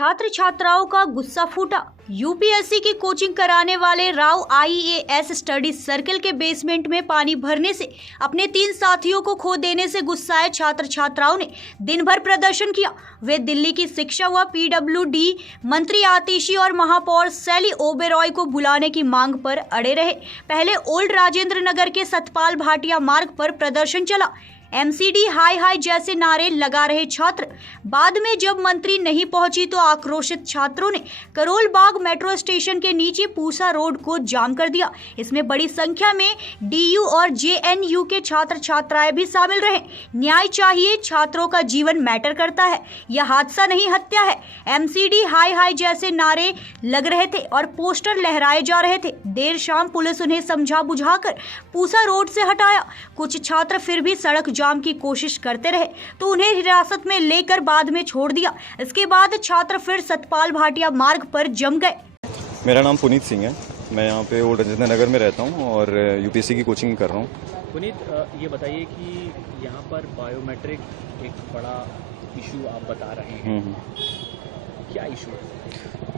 छात्र छात्राओं का गुस्सा फूटा। यूपीएससी की कोचिंग कराने वाले राव आईएएस स्टडी सर्कल के बेसमेंट में पानी भरने से अपने 3 साथियों को खो देने से गुस्साए छात्र छात्राओं ने दिन भर प्रदर्शन किया। वे दिल्ली की शिक्षा व पीडब्ल्यूडी मंत्री आतिशी और महापौर शैली ओबेरॉय को बुलाने की मांग पर अड़े रहे। पहले ओल्ड राजेंद्र नगर के सतपाल भाटिया मार्ग पर प्रदर्शन चला। एमसीडी हाय हाय जैसे नारे लगा रहे छात्र। बाद में जब मंत्री नहीं पहुंची तो आक्रोशित छात्रों ने करोल बाग मेट्रो स्टेशन के नीचे पूसा रोड को जाम कर दिया। इसमें बड़ी संख्या में डीयू और जेएनयू के छात्र छात्राएं भी शामिल रहे। न्याय चाहिए, छात्रों का जीवन मैटर करता है, यह हादसा नहीं हत्या है। एमसीडी हाय हाय जैसे नारे लग रहे थे और पोस्टर लहराए जा रहे थे। देर शाम पुलिस उन्हें समझा बुझाकर पूसा रोड से हटाया। कुछ छात्र फिर भी सड़क जाम की कोशिश करते रहे तो उन्हें हिरासत में लेकर बाद में छोड़ दिया। इसके बाद छात्र फिर सतपाल भाटिया मार्ग पर जम गए। मेरा नाम पुनीत सिंह है। मैं यहाँ पे ओल्ड राजेंद्र नगर में रहता हूँ और यूपीएससी की कोचिंग कर रहा हूँ। पुनीत, ये बताइए कि यहाँ पर बायोमेट्रिक एक बड़ा इशू आप बता रहे हैं, क्या इशू है?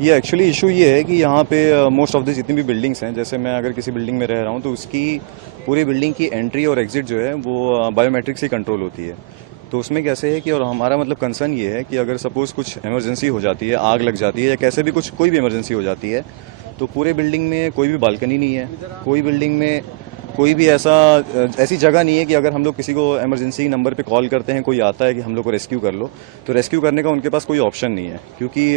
ये एक्चुअली इशू ये है कि यहाँ पे मोस्ट ऑफ द जितनी भी बिल्डिंग्स हैं, जैसे मैं अगर किसी बिल्डिंग में रह रहा हूँ तो उसकी पूरी बिल्डिंग की एंट्री और एग्जिट जो है वो बायोमेट्रिक से कंट्रोल होती है। तो उसमें कैसे है कि, और हमारा मतलब कंसर्न ये है कि अगर सपोज़ कुछ इमरजेंसी हो जाती है, आग लग जाती है या कैसे भी कुछ कोई भी इमरजेंसी हो जाती है, तो पूरे बिल्डिंग में कोई भी बालकनी नहीं है, कोई बिल्डिंग में कोई भी ऐसी जगह नहीं है कि अगर हम लोग किसी को इमरजेंसी नंबर पे कॉल करते हैं, कोई आता है कि हम लोग को रेस्क्यू कर लो, तो रेस्क्यू करने का उनके पास कोई ऑप्शन नहीं है। क्योंकि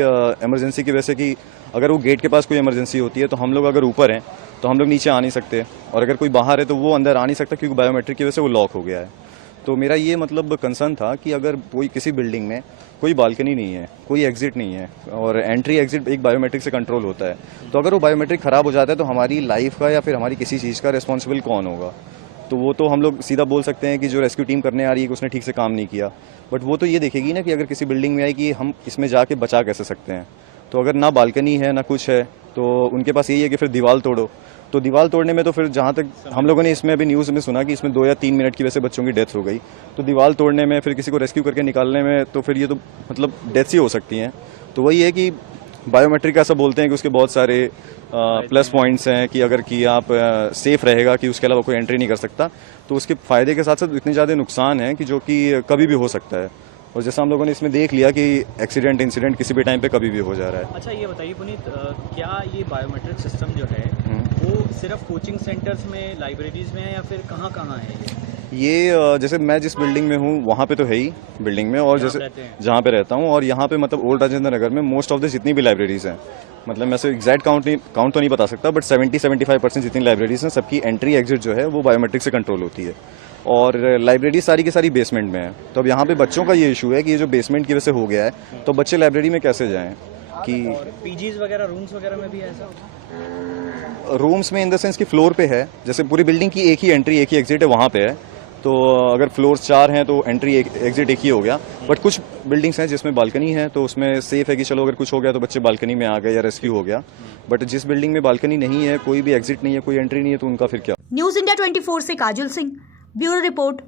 इमरजेंसी की वजह से कि अगर वो गेट के पास कोई इमरजेंसी होती है तो हम लोग अगर ऊपर हैं तो हम लोग नीचे आ नहीं सकते, और अगर कोई बाहर है तो वो अंदर आ नहीं सकता क्योंकि बायोमेट्रिक की वजह से वो लॉक हो गया है। तो मेरा ये मतलब कंसर्न था कि अगर कोई किसी बिल्डिंग में कोई बालकनी नहीं है, कोई एग्जिट नहीं है और एंट्री एग्जिट एक बायोमेट्रिक से कंट्रोल होता है, तो अगर वो बायोमेट्रिक खराब हो जाता है तो हमारी लाइफ का या फिर हमारी किसी चीज़ का रिस्पॉन्सिबल कौन होगा? तो वो तो हम लोग सीधा बोल सकते हैं कि जो रेस्क्यू टीम करने आ रही है कि उसने ठीक से काम नहीं किया, बट वो तो ये देखेगी ना कि अगर किसी बिल्डिंग में आई कि हम इसमें जाके बचा कैसे सकते हैं। तो अगर ना बालकनी है ना कुछ है तो उनके पास यही है कि फिर दीवार तोड़ो। तो दीवार तोड़ने में तो फिर जहाँ तक हम लोगों ने इसमें अभी न्यूज़ में सुना कि इसमें 2 या 3 मिनट की वजह से बच्चों की डेथ हो गई। तो दीवार तोड़ने में फिर किसी को रेस्क्यू करके निकालने में तो फिर ये तो मतलब डेथ्स ही हो सकती हैं। तो वही है कि बायोमेट्रिक ऐसा बोलते हैं कि उसके बहुत सारे प्लस पॉइंट्स हैं कि अगर कि आप सेफ रहेगा कि उसके अलावा कोई एंट्री नहीं कर सकता, तो उसके फ़ायदे के साथ साथ इतने ज़्यादा नुकसान हैं कि जो कि कभी भी हो सकता है। और जैसा हम लोगों ने इसमें देख लिया कि एक्सीडेंट इंसिडेंट किसी भी टाइम पे कभी भी हो जा रहा है। अच्छा, ये बताइए पुनीत, क्या ये बायोमेट्रिक सिस्टम जो है वो सिर्फ कोचिंग सेंटर्स में, लाइब्रेरीज में है या फिर कहाँ कहाँ है ये जैसे मैं जिस बिल्डिंग में हूँ वहाँ पे तो है ही बिल्डिंग में, और जैसे जहाँ पे रहता हूँ, और यहाँ पे मतलब ओल्ड राजेंद्र नगर में मोस्ट ऑफ द जितनी भी लाइब्रेरीज हैं, मतलब मैं से एग्जैक्ट काउंट तो नहीं बता सकता, बट 70-75% जितनी लाइब्रेरीज हैं सबकी एंट्री एग्जिट जो है वो बायोमेट्रिक से कंट्रोल होती है। और लाइब्रेरी सारी की सारी बेसमेंट में है। तो अब यहाँ पे बच्चों का ये इशू है कि ये जो बेसमेंट की वजह से हो गया है तो बच्चे लाइब्रेरी में कैसे जाएं? कि पीजीज वगैरह, रूम्स वगैरह में भी ऐसा? रूम्स में इन द सेंस कि फ्लोर पे है, जैसे पूरी बिल्डिंग की एक ही एंट्री एक ही एग्जिट है वहाँ पे है। तो अगर फ्लोर 4 हैं तो एंट्री एग्जिट एक ही हो गया। बट कुछ बिल्डिंग्स हैं जिसमें बालकनी है तो उसमें सेफ है कि चलो अगर कुछ हो गया तो बच्चे बालकनी में आ गए या रेस्क्यू हो गया। बट जिस बिल्डिंग में बालकनी नहीं है, कोई भी एग्जिट नहीं है, कोई एंट्री नहीं है, तो उनका फिर क्या? न्यूज़ इंडिया 24 से काजल सिंह, ब्यूरो रिपोर्ट।